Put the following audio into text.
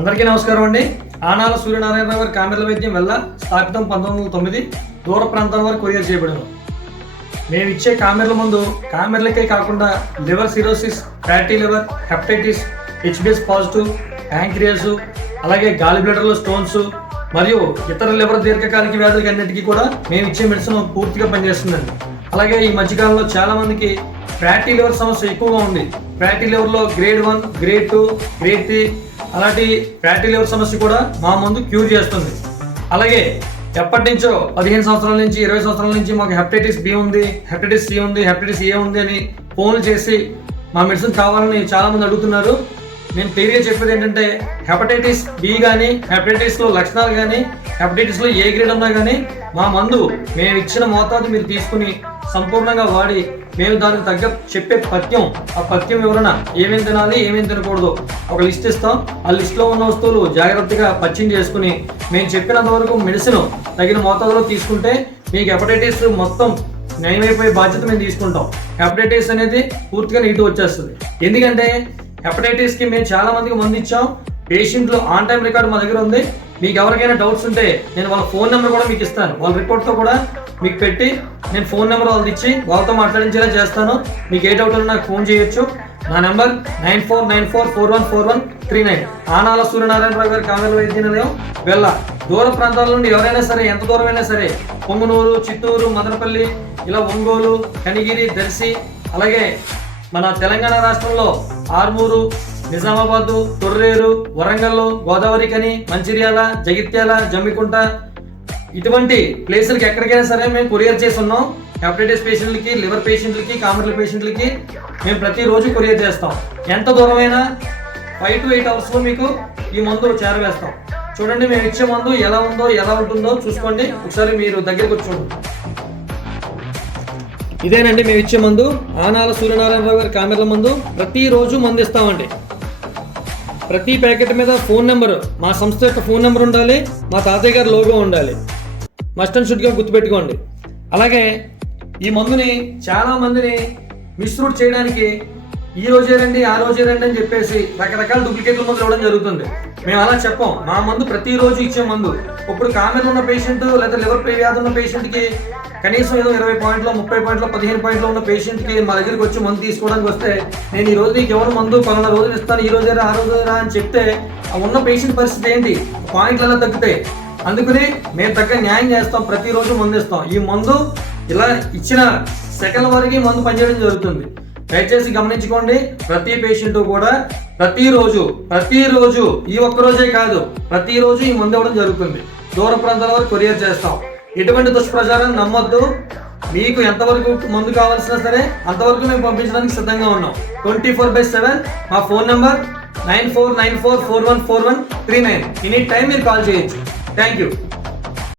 అందరికీ నమస్కారం అండి. ఆనాల సూర్యనారాయణరావు గారి కామెర్ల వైద్యం వల్ల స్థాపితం 1909 దూర ప్రాంతాల వరకు కొరియర్ చేయబడను. మేము ఇచ్చే కామెర్ల ముందు కామెర్లకే కాకుండా liver cirrhosis, fatty liver, hepatitis, HBS positive, pancreas, అలాగే గాలి బ్లడర్లో స్టోన్స్ మరియు ఇతర లివర్ దీర్ఘకాలిక వ్యాధులకి అన్నిటికీ కూడా మేము ఇచ్చే మెడిసిన్ పూర్తిగా పనిచేస్తుందండి. అలాగే ఈ మధ్యకాలంలో చాలా మందికి ఫ్యాటీ లివర్ సమస్య ఎక్కువగా ఉంది. ఫ్యాటీ లివర్లో గ్రేడ్ 1, గ్రేడ్ 2, గ్రేడ్ 3 అలాంటి ఫ్యాటీ లివర్ సమస్య కూడా మా ముందు క్యూర్ చేస్తుంది. అలాగే ఎప్పటి నుంచో 15 సంవత్సరాల నుంచి 20 సంవత్సరాల నుంచి మాకు హెపటైటిస్ బి ఉంది, హెపటైటిస్ సి ఉంది, హెపటైటిస్ ఏ ఉంది అని ఫోన్లు చేసి మా మెడిసిన్ కావాలని చాలామంది అడుగుతున్నారు. నేను క్లియర్గా చెప్పేది ఏంటంటే హెపటైటిస్ బి కానీ, హెపటైటిస్లో లక్షణాలు కానీ, హెపటైటిస్లో ఏ గ్రేడ్ ఉన్నా కానీ మా మందు మేము ఇచ్చిన మోతాదు మీరు తీసుకుని సంపూర్ణంగా వాడి మేము దానికి తగ్గ చెప్పే పథ్యం, ఆ పథ్యం వివరణ ఏమేమి తినాలి, ఏమేమి తినకూడదు ఒక లిస్ట్ ఇస్తాం. ఆ లిస్ట్లో ఉన్న వస్తువులు జాగ్రత్తగా పచ్చిం చేసుకుని మేము చెప్పినంత వరకు మెడిసిన్ తగిన మోతాదులో తీసుకుంటే మీకు హెపటైటిస్ మొత్తం నయమైపోయే బాధ్యత మేము తీసుకుంటాం. హెపటైటిస్ అనేది పూర్తిగా నెగిటివ్ వచ్చేస్తుంది. ఎందుకంటే హెపటైటిస్కి మేము చాలా మందికి మందు ఇచ్చాం. పేషెంట్లు ఆన్ టైం రికార్డు మా దగ్గర ఉంది. మీకు ఎవరికైనా డౌట్స్ ఉంటే నేను వాళ్ళ ఫోన్ నెంబర్ కూడా మీకు ఇస్తాను. వాళ్ళ రిపోర్ట్తో కూడా మీకు పెట్టి నేను ఫోన్ నెంబర్ వాళ్ళది ఇచ్చి వాళ్ళతో మాట్లాడించేలా చేస్తాను. మీకు ఏ డౌట్ ఉన్నా నాకు ఫోన్ చేయొచ్చు. నా నెంబర్ 9494414139. ఆనాల సూర్యనారాయణరావు గారి కామెర్ల వైద్యాలయం వెళ్ళ. దూర ప్రాంతాల నుండి ఎవరైనా సరే, ఎంత దూరమైనా సరే, పొంగునూరు, చిత్తూరు, మదనపల్లి, ఇలా ఒంగోలు, కనిగిరి, దర్శి, అలాగే మన తెలంగాణ రాష్ట్రంలో ఆర్మూరు, నిజామాబాదు, తొర్రేరు, వరంగల్, గోదావరి కని, మంచిర్యాల, జగిత్యాల, జమ్మికుంట ఇటువంటి ప్లేసులకి ఎక్కడికైనా సరే మేము కొరియర్ చేసి ఉన్నాం. హెపటైటిస్ పేషెంట్లకి, లివర్ పేషెంట్లకి, కామెర్ల పేషెంట్లకి మేము ప్రతిరోజు కొరియర్ చేస్తాం. ఎంత దూరమైనా 5 to 8 అవర్స్లో మీకు ఈ మందు చేరవేస్తాం. చూడండి మేము ఇచ్చే మందు ఎలా ఉందో, ఎలా ఉంటుందో చూసుకోండి. ఒకసారి మీరు దగ్గరికి వచ్చి చూడండి. ఇదేనండి మేము ఇచ్చే మందు. ఆనాల సూర్యనారాయణరావు గారి కామెర్ల మందు. ప్రతిరోజు మందు ఇస్తామండి. ప్రతి ప్యాకెట్ మీద ఫోన్ నెంబర్, మా సంస్థ యొక్క ఫోన్ నెంబర్ ఉండాలి, మా తాతయ్య గారి లోగో ఉండాలి. మస్ట్ అండ్ షుడ్గా గుర్తుపెట్టుకోండి. అలాగే ఈ మందుని చాలా మందిని మిస్రూట్ చేయడానికి ఈ రోజే రండి, ఆ రోజే రండి అని చెప్పేసి రకరకాల డూప్లికేట్ల మందులు ఇవ్వడం జరుగుతుంది. మేము అలా చెప్పాం. మా మందు ప్రతిరోజు ఇచ్చే మందు. ఇప్పుడు కామెర్లు ఉన్న పేషెంట్ లేదా లివర్ వ్యాధి ఉన్న పేషెంట్కి కనీసం ఏదో 20 పాయింట్లో, 30 పాయింట్లో, 15 పాయింట్లో ఉన్న పేషెంట్కి మా దగ్గరికి వచ్చి మందు తీసుకోవడానికి వస్తే నేను ఈ రోజు నీకు ఎవరు మందు పలానా రోజులు ఇస్తాను, ఈ రోజేరా ఆ రోజేరా అని చెప్తే ఆ ఉన్న పేషెంట్ పరిస్థితి ఏంటి? పాయింట్లు ఎలా తగ్గుతాయి? అందుకని మేము తగ్గ న్యాయం చేస్తాం. ప్రతిరోజు మందు ఇస్తాం. ఈ మందు ఇలా ఇచ్చిన సెకండ్ల వరకు మందు పనిచేయడం జరుగుతుంది. దయచేసి గమనించుకోండి. ప్రతి పేషెంట్ కూడా ప్రతిరోజు ఈ ఒక్కరోజే కాదు, ప్రతిరోజు ఈ మందు ఇవ్వడం జరుగుతుంది. దూర ప్రాంతాల వరకు కొరియర్ చేస్తాం. ఎటువంటి దుష్ప్రచారాన్ని నమ్మొద్దు. మీకు ఎంతవరకు మందు కావాల్సినా సరే అంతవరకు మేము పంపించడానికి సిద్ధంగా ఉన్నాం. 24/7 మా ఫోన్ నెంబర్ 9494414139. ఎనీ టైం మీరు కాల్ చేయొచ్చు. Thank you.